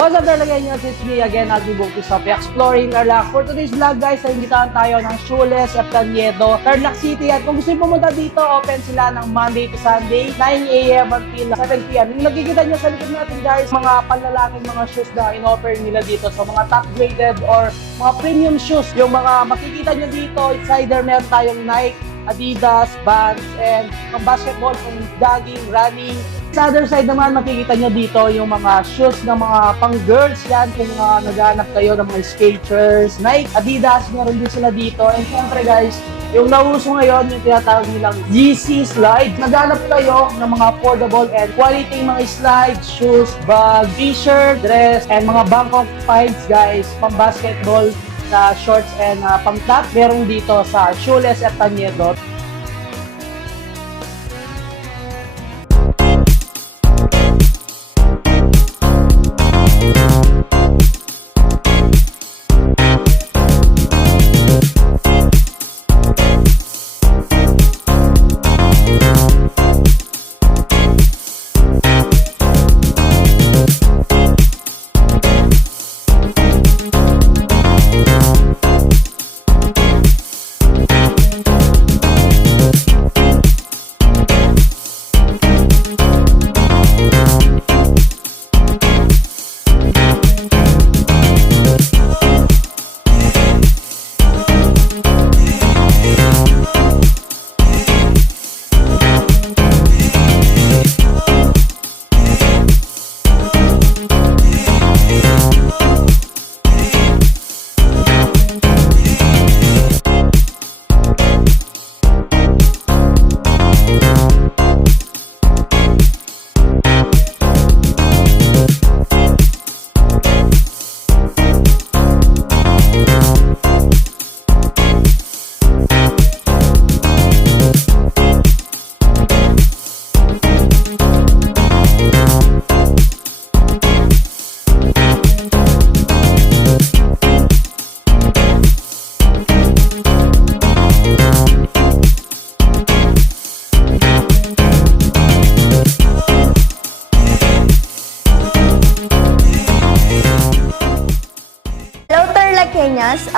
What's up talaga nyo? It's me again, Alvin Buktisopi, exploring Tarlac. For today's vlog guys, naimbitahan tayo ng Shoeless Eftaniedo, Tarlac City. At kung gusto nyo pumunta dito, open sila ng Monday to Sunday, 9 a.m. until 7 p.m. Yung nakikita nyo sa likod natin guys, mga panlalaking mga shoes na in-offer nila dito. So mga top graded or mga premium shoes. Yung mga makikita nyo dito, it's either meron tayong Nike, Adidas, Vans, and pang basketball, pang jogging, running. Sa other side naman, makikita nyo dito yung mga shoes ng mga pang-girls yan. Kung naghahanap kayo ng mga skaters, Nike, Adidas, meron din sila dito. And syempre guys, yung nauso ngayon, yung tinatawag nilang GC Slide. Naghanap kayo ng mga affordable and quality mga slides, shoes, bag, t-shirt, dress, and mga Bangkok finds guys, pang-basketball na shorts and pang-top. Meron dito sa Shoeless Eftaniedo.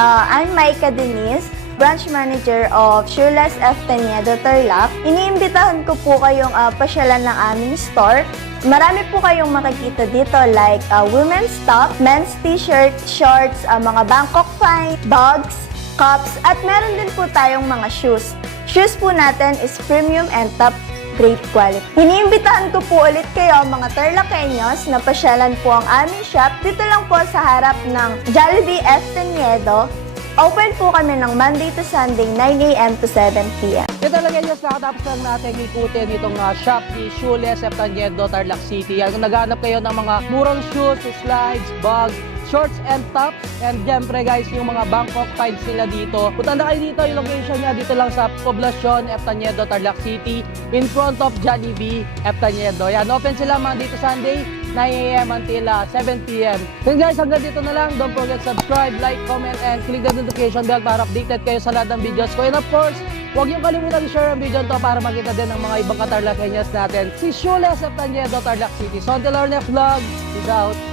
I'm Maika Denise, Branch Manager of Shoeless Eftaniedo, Tarlac. Iniimbitahan ko po kayong pasyalan ng aming store. Marami po kayong makikita dito like women's top, men's t-shirt, shorts, mga Bangkok find, bags, cups, at meron din po tayong mga shoes. Shoes po natin is premium and top great quality. Iniimbitahan ko po ulit kayo mga Tarlaceños na pasyalan po ang aming shop dito lang po sa harap ng Jollibee Eftaniedo. Open po kami ng Monday to Sunday, 9 a.m. to 7 p.m. Ito talaga yun, kakatapos lang natin ikutin itong shop ni Shoeless Eftaniedo, Tarlac City. Kung naghanap kayo ng mga murang shoes, slides, bags, shorts and tops, and syempre guys, yung mga Bangkok finds nila dito. Punta na kayo dito, yung location niya dito lang sa Poblacion, Eftaniedo, Tarlac City, in front of Jollibee, Eftaniedo. Yan, open sila Monday to Sunday, 9 a.m. until 7 p.m. So guys, hanggang dito na lang. Don't forget subscribe, like, comment, and click the notification bell para updated kayo sa lahat ng videos ko. And of course, huwag niyong kalimutan i-share ang video to para makita din ng mga ibang ka-Tarlaceños natin. Si Shoeless Eftaniedo, Tarlac City. So until our next vlog, peace out!